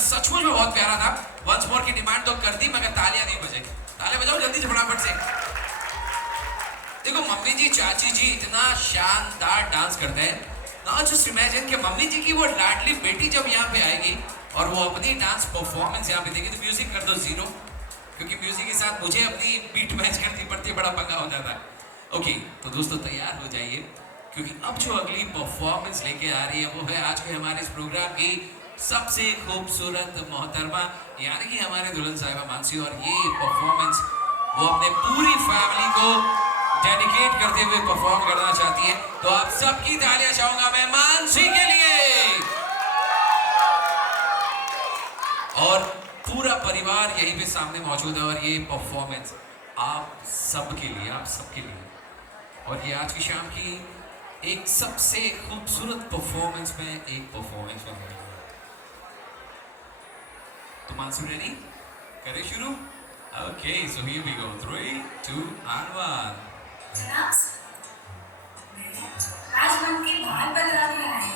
सचमुच में बहुत प्यारा था। वंस मोर की डिमांड तो कर दी मगर तालियां नहीं बजेगी। तालियां बजाओ जल्दी से फटाफट से। देखो मम्मी जी चाची जी इतना शानदार डांस करते हैं। नाउ जस्ट इमेजिन कि मम्मी जी की वो लाडली बेटी जब यहाँ पे आएगी और वो अपनी डांस परफॉर्मेंस यहाँ पे देगी तो म्यूजिक कर दो 0, क्योंकि म्यूजिक के साथ मुझे अपनी बीट मैच करनी पड़ती है, बड़ा पंगा हो जाता है। ओके तो दोस्तों तैयार हो जाइए, क्योंकि अब जो अगली परफॉर्मेंस लेके आ रही है वो है आज के हमारे इस प्रोग्राम की सबसे खूबसूरत मोहतरमा यानी कि हमारे दुल्हन साहिबा मानसी। और ये परफॉर्मेंस वो अपने पूरी फैमिली को डेडिकेट करते हुए परफॉर्म करना चाहती है। तो आप सबकी तालियां चाहूंगा मैं मानसी के लिए। और पूरा परिवार यहीं पे सामने मौजूद है और ये परफॉर्मेंस आप सबके लिए, आप सबके लिए। और ये आज की शाम की एक सबसे खूबसूरत परफॉर्मेंस में एक परफॉर्मेंस में तो मानसी रेडी करें शुरू। Okay so here we go 3 2 and 1। जनाब आज मन की बात बदलाने आए,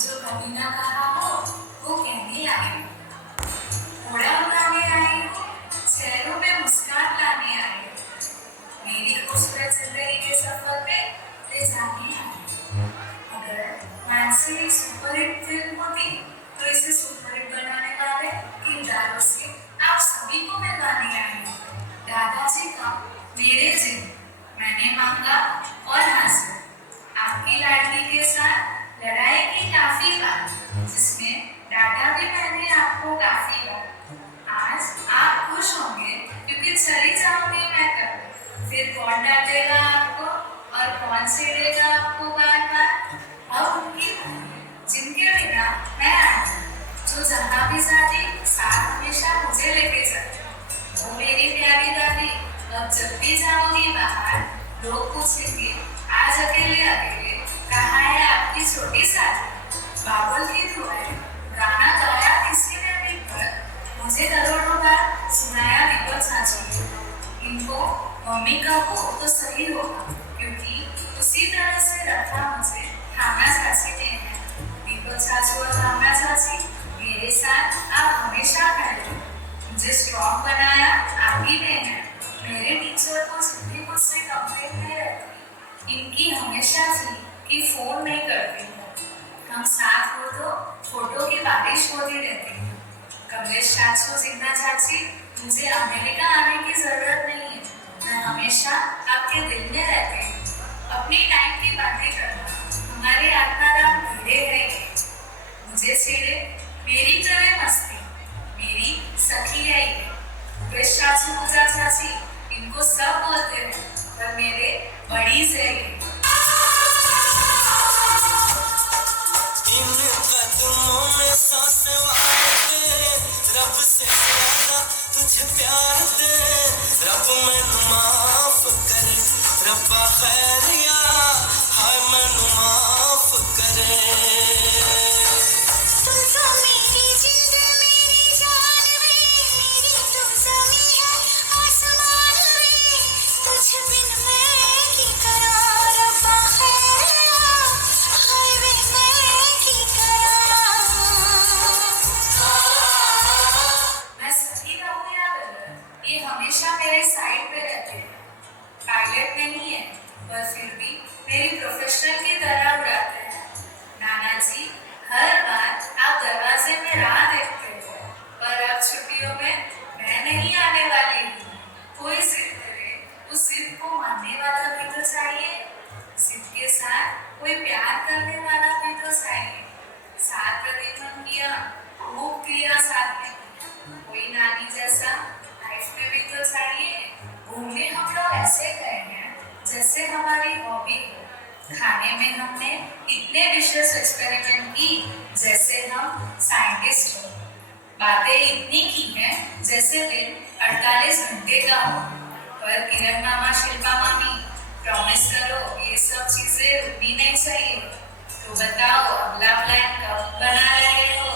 जो कभी ना कहा हो वो कहने आए, घोड़ा उड़ाने आए हो, चेहरों में मुस्कान लाने आए, मेरी खूबसूरत जिंदगी के सफर पे ले जाने आए। अगर मानसी एक सुपरहिट फिल्म होती तो इसे सुपरहिट बनाने वाले किरदारों से आप सभी को मिलवाने आए। दादाजी का मेरे जिन मैंने मांगा और हासिल, आपकी लाडली के साथ लड़ाई की काफी बात, जिसमें डांटा भी मैंने आपको काफी बार। आज आप खुश होंगे क्योंकि चली जाऊंगी मैं कल, फिर कौन डांटेगा आपको और कौन छेड़ेगा आपको बार बार। अब उनकी जिनके बिना मैं आती, जो जहाँ भी जाती साथ हमेशा मुझे लेके जाती। वो मेरी प्यारी दादी, अब जब भी जाओगी बाहर लोग पूछेंगे आज अकेले अकेले कहाँ है आपकी छोटी साथी। बाबुल की दुआएं गाना गाया किसी ने भी पर मुझे करोड़ों बार सुनाया दीपक चाचू ने। इनको मम्मी कहो तो सही होगा, क्योंकि उसी तरह से रखा मुझे थाना चाची ने है। दीपक चाचू और थाना चाची मेरे साथ आप हमेशा खड़े हो, मुझे स्ट्रॉन्ग बनाया आप ही ने है। मेरे टीचर को जितनी मुझसे कंप्लेंट नहीं रहती, इनकी हमेशा थी कि फोन नहीं करती हूँ। हम साथ हो तो फोटो की बारिश होती रहती है। कमलेश चाचू जिंदा चाची, मुझे अमेरिका आने की जरूरत नहीं है, मैं हमेशा आपके दिल में रहती हूँ। अपनी टाइम की बातें करना हमारे आत्माराम भिड़े रहेंगे, मुझे छेड़े मेरी तरह मस्ती मेरी सखी है ये। कमलेश चाचू पूजा चाची इनको सब बोलते हैं पर मेरे बड़ी से इन कदमों में सांस वाले रब से ज्यादा तुझे प्यार दे। रब मैनू माफ कर, रब्बा खैरिया हाय मैनू माफ करे। तुम तो मेरी जिंद मेरी जान वे, मेरी तो ज़मीं है आसमान वे, तुझ बिन मैं की करा रब्बा खैरिया हाय वे मैं की करा। मैं सही रहूं या गलत, ये हमेशा मेरे साइड पे रहते हैं। पायलट नहीं है पर फिर भी मेरी प्रोफेशनल की तरह उड़ाते हैं। नाना जी हर बार आप दरवाजे में राह देखते हो, पर अब छुट्टियों में मैं नहीं आने वाली हूँ। कोई जिद करे उस जिद को मानने वाला भी तो चाहिए, जिद के साथ कोई प्यार करने वाला भी तो चाहिए। साथ कभी मन किया खूब किया साथ में, कोई नानी जैसा लाइफ में भी तो चाहिए। घूमने हम लोग ऐसे गए हैं जैसे हमारी हॉबी हो, खाने में हमने इतने डिशेस एक्सपेरिमेंट की जैसे हम साइंटिस्ट हो, बातें इतनी की हैं जैसे दिन 48 घंटे का हो। पर किरण मामा शिल्पा मामी प्रॉमिस करो ये सब चीजें रुकनी नहीं चाहिए। तो बताओ अगला प्लान कब बना रहे हो?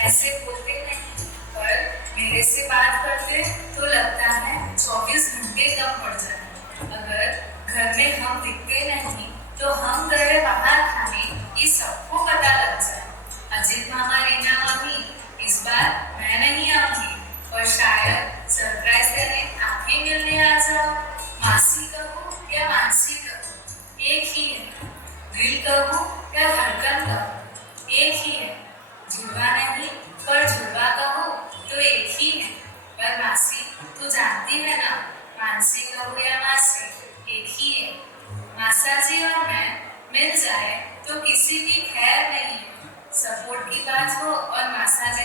ऐसे बोलते नहीं पर मेरे से बात करते तो लगता है 24 घंटे कम पड़ जाए। अगर घर में हम दिखते नहीं तो हम गए बाहर खाने, ये सबको पता लग जाए। अजीत मामा रीना मामी इस बार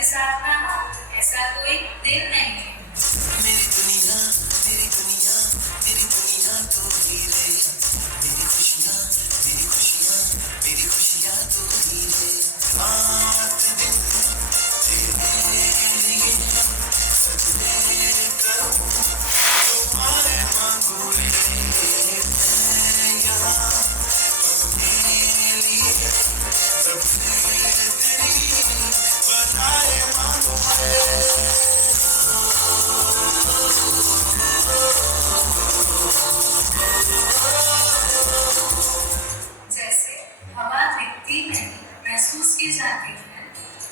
के साथ ना हो ऐसा कोई दिन नहीं है। मेरी दुनिया मेरी दुनिया मेरी दुनिया तू ही रे, मेरी खुशियाँ मेरी खुशियाँ मेरी खुशियाँ तू ही रे। रात दिन तेरे लिए सजदे करूँ, दुआएं मांगू रे मैं यहाँ अपने लिए, रब से तेरी बधाई मांगू जैसे हवा दिखती नहीं महसूस की जाती है,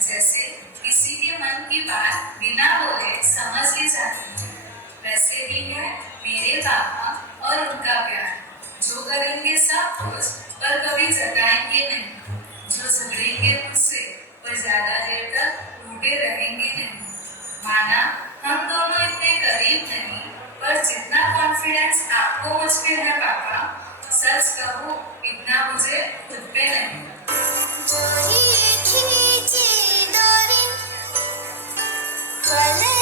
जैसे किसी के मन की बात बिना बोले समझ ली जाती है, वैसे ही है मेरे पापा और उनका प्यार, जो करेंगे सब कुछ पर कभी जताएंगे नहीं, जो झगड़ेंगे मुझसे पर ज्यादा देर तक टूटे रहेंगे नहीं। माना हम दोनों इतने करीब नहीं, पर जितना कॉन्फिडेंस आपको मुझ पे है पापा, सच कहूँ इतना मुझे खुद पे नहीं। जोरी खींची डोरी, पलने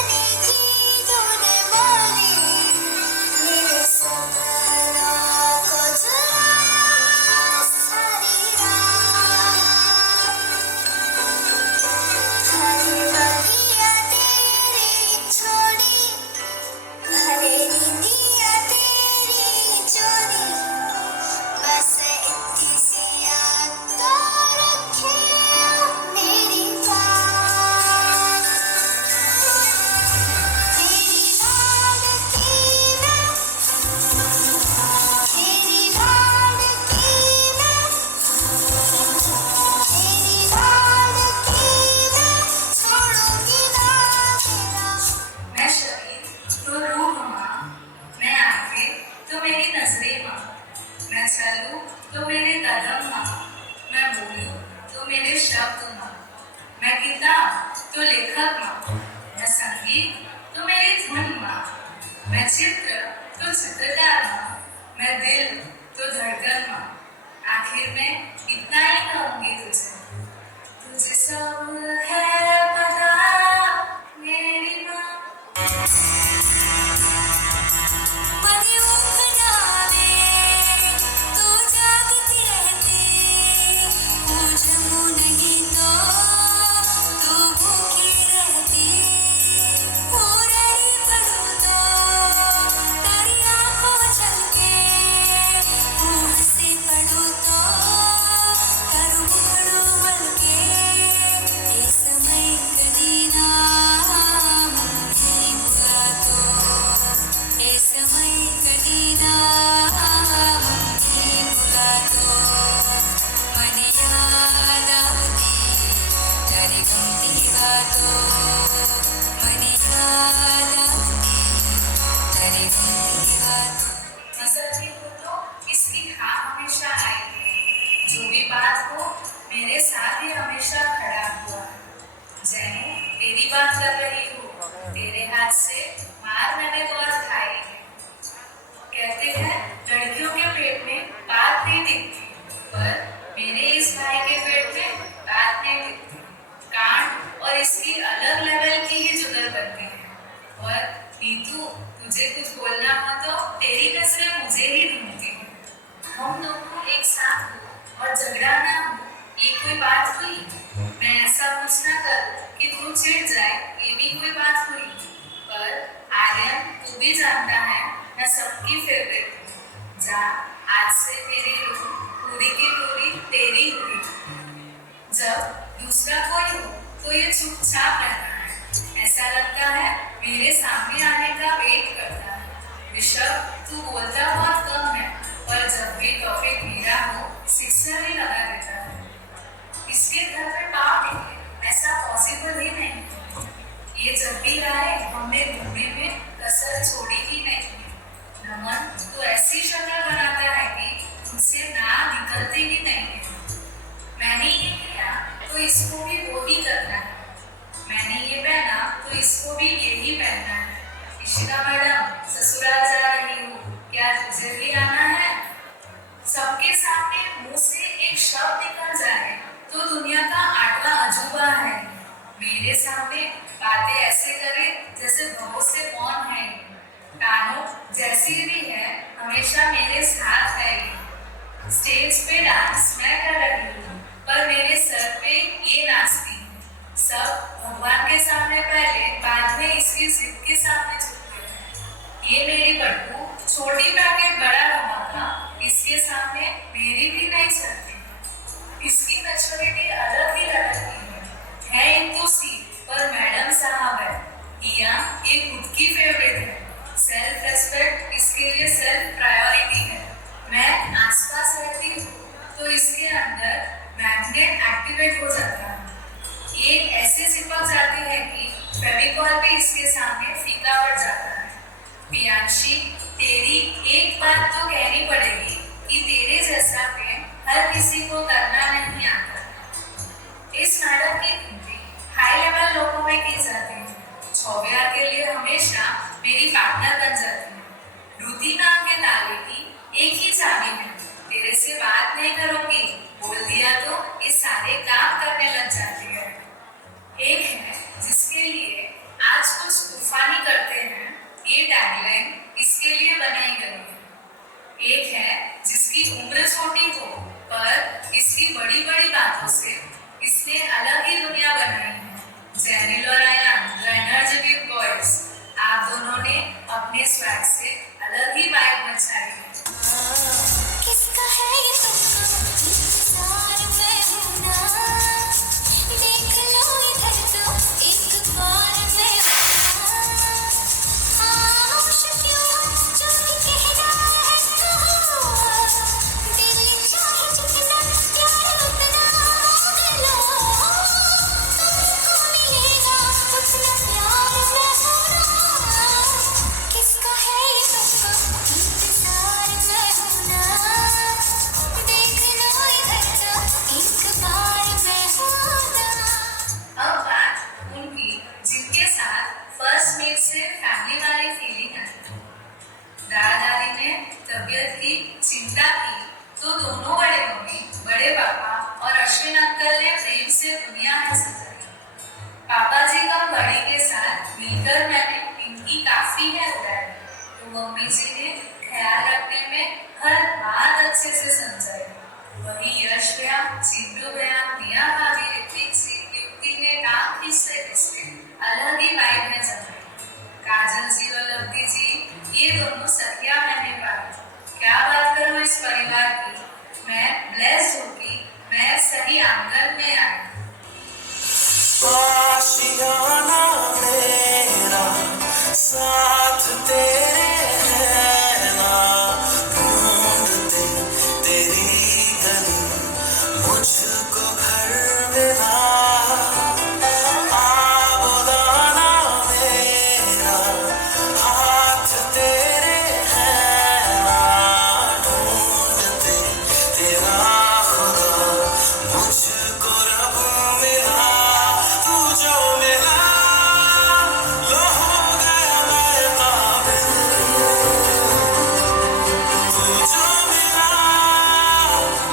की धुन बोली, मेरे सपनों को चुराया सारी रात। हरी बगिया तेरी छोड़ी, भरे निंदिया तेरी चोरी, बस इतनी सी याद तो रखे मेरी बात। तेरी लाडकी मैं, तेरी लाडकी मैं, तेरी लाडकी मैं, छोड़ूंगी ना तेरा। मैं शरीर तो रूह माँ, मैं आंखें तो मेरी नजरें माँ, मैं चलूं तो मेरे कदम माँ, मैं बोलूं तो मेरे शब्द माँ, मैं किताब तो लेखक माँ, मैं संगीत तो मेरी धुन माँ, मैं चित्र तो चित्रकार माँ, मैं दिल तो धड़कन माँ। आखिर में इतना ही कहूंगी तुझे, तुझे सब है पता मेरी माँ। मने ऊँघ ना आवे, तू जागती रहती, जमूं नहीं तो तू भूखी रहती, रही पड़ूं तो तेरी आँखों झलके, हंसी पड़ूं तो करूँ मुखड़ू बलके, ये समय कदी ना मुझे भुला दो, ये समय कदी ना मुझे भुला दो। मने याद आवती तारी गमती वातो, मने याद आवती तारी गमती वातो। मैं सच्ची हूँ तो इसकी हाँ हमेशा आएगी, जो भी बात हो मेरे साथ ही हमेशा खड़ा हुआ है। जैनू तेरी बात कर रही हूँ, तेरे हाथ से मार मैंने बहुत खाई है। कहते हैं लड़कियों के पेट में बात नहीं दिखती, पर मेरे इस भाई के पेट में बात नहीं दिखती। कांड और इसकी अलग लेवल की ही जुगल बनती है। और नीतू, तुझे कुछ बोलना हो तो तेरी नजरें मुझे ही ढूंढती हैं। हम दोनों एक साथ हो और झगड़ा ना हो, ये कोई बात हुई? मैं ऐसा कुछ ना करूं कि तू चिढ़ जाए, ये भी कोई बात हुई? पर आर्यन, तू भी जानता है मैं सबकी फेवरेट हूँ। जा, आज से मेरी रूह पूरी की पूरी तेरी हुई। जब दूसरा कोई हो तो ये चुपचाप रहता है, ऐसा लगता है मेरे सामने आने का वेट करता है। ऋषभ, तू बोलता बहुत कम है, पर जब भी टॉपिक मेरा हो सिक्सर ही लगा देता है। इसके घर पे पाप नहीं है, ऐसा पॉसिबल ही नहीं। ये जब भी लाए हमने घूमने में कसर छोड़ी ही नहीं। नमन, तू ऐसी शक्ल बनाता है कि तुमसे ना निकलती ही नहीं है। मैंने ये किया तो इसको भी वो ही करना है, मैंने ये पहना तो इसको भी यही पहनना है। इशिका मैडम, ससुराल जा रही हूँ, क्या तुझे भी आना है? सबके सामने मुंह से एक शब्द निकल जाए तो दुनिया का 8वां अजूबा है। मेरे सामने बातें ऐसे करे जैसे बहुत से कौन है ये। कानो जैसी भी है हमेशा मेरे साथ है ये। स्टेज पे डांस मैं कर रही हूँ पर मेरे सर पे ये नाचती है। सब भगवान के सामने पहले बाद में इसकी जिद के सामने झुकते हैं। ये मेरी बट्टू छोटी पैकेट बड़ा धमाका इसके सामने मेरी भी नहीं चलती। इसकी मैच्योरिटी अलग ही लेवल की है इंतु सी पर मैडम साहब है। या ये खुद की फेवरेट है। सेल्फ रेस्पेक्ट इसके लिए सेल्फ प्रायोरिटी है। मैं आसपास रहती हूँ तो इसके अंदर मैग्नेट एक्टिवेट हो जाता है। ये ऐसे चिपक जाती है कि फेविकॉल भी इसके सामने फीका पड़ जाता है। पियांशी तेरी एक बात तो कहनी पड़ेगी कि तेरे जैसा प्रेम हर किसी को करना नहीं आता। इस मैडम की गिनती हाई लेवल लोगों में की जाती है। छौबिया के लिए हमेशा मेरी पार्टनर बन जाती है। रुति नाम के ताले की एक ही चाबी है। तेरे से बात नहीं करूंगी बोल दिया तो ये सारे काम करने लग जाती है। एक है जिसके लिए आज कुछ तूफानी करते हैं ये टैगलाइन इसके लिए बनाई गई है। एक है जिसकी उम्र छोटी हो पर इसकी बड़ी बड़ी बातों से इसने अलग ही दुनिया बनाई है। जेनिल और Ayaan the energy with boys आप दोनों ने अपने स्वैग से अलग ही वाइब मचाई है। किसका है ये तुमको इंतजार में हूं ना देख लो इधर तो एक बार मैं आश क्यों जो भी कहना है कहो दिल चाहे जितना प्यार उतना लो तुमको मिलेगा उतना प्यार मैं हूं ना किसका है ये तुमको इंतजार में हूं ना देख लो इधर तो एक बार मैं हूं ना। अब बात उनकी जिनके साथ फर्स्ट मीट से फैमिली वाली फीलिंग आई। दादा दादी ने तबीयत की चिंता की तो दोनों बड़े मम्मी बड़े पापा और अश्विन अंकल ने प्रेम से दुनिया में सजाई। पापा जी का बड़ी के साथ मिलकर मैंने इनकी काफी है उड़ाई तो मम्मी जी ने ख्याल रखने में हर बात अच्छे से समझाई। वही यश भैया चिंटू भैया मियाँ भाभी ऋतिक सिंह युक्ति ने काम खींचते खींचते अलग ही वाइब में जमाई। काजल जी और लवती जी ये दोनों सखिया मैंने पाई। क्या बात करूं इस परिवार की। मैं ब्लेस्ड हूँ कि मैं सही आंगन में आई। आशियाना मेरा साथ तेरे है ना ढूंढते तेरी गली मुझको घर मिला आ बुलाना मेरा हाथ तेरे है ना ढूंढते तेरा खुदा मुझको रब मिला तू जो मिला लो हो गया मैं काबिल तू जो मिला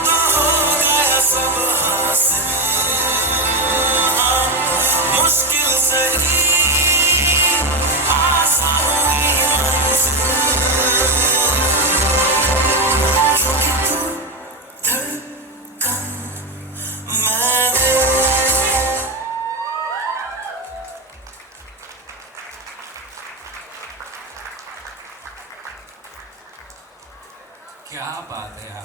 तो हो गया सब हासिल मुश्किल सही आसान होगी मंजिल क्योंकि तू धड़कन मैंने क्या बात है यार।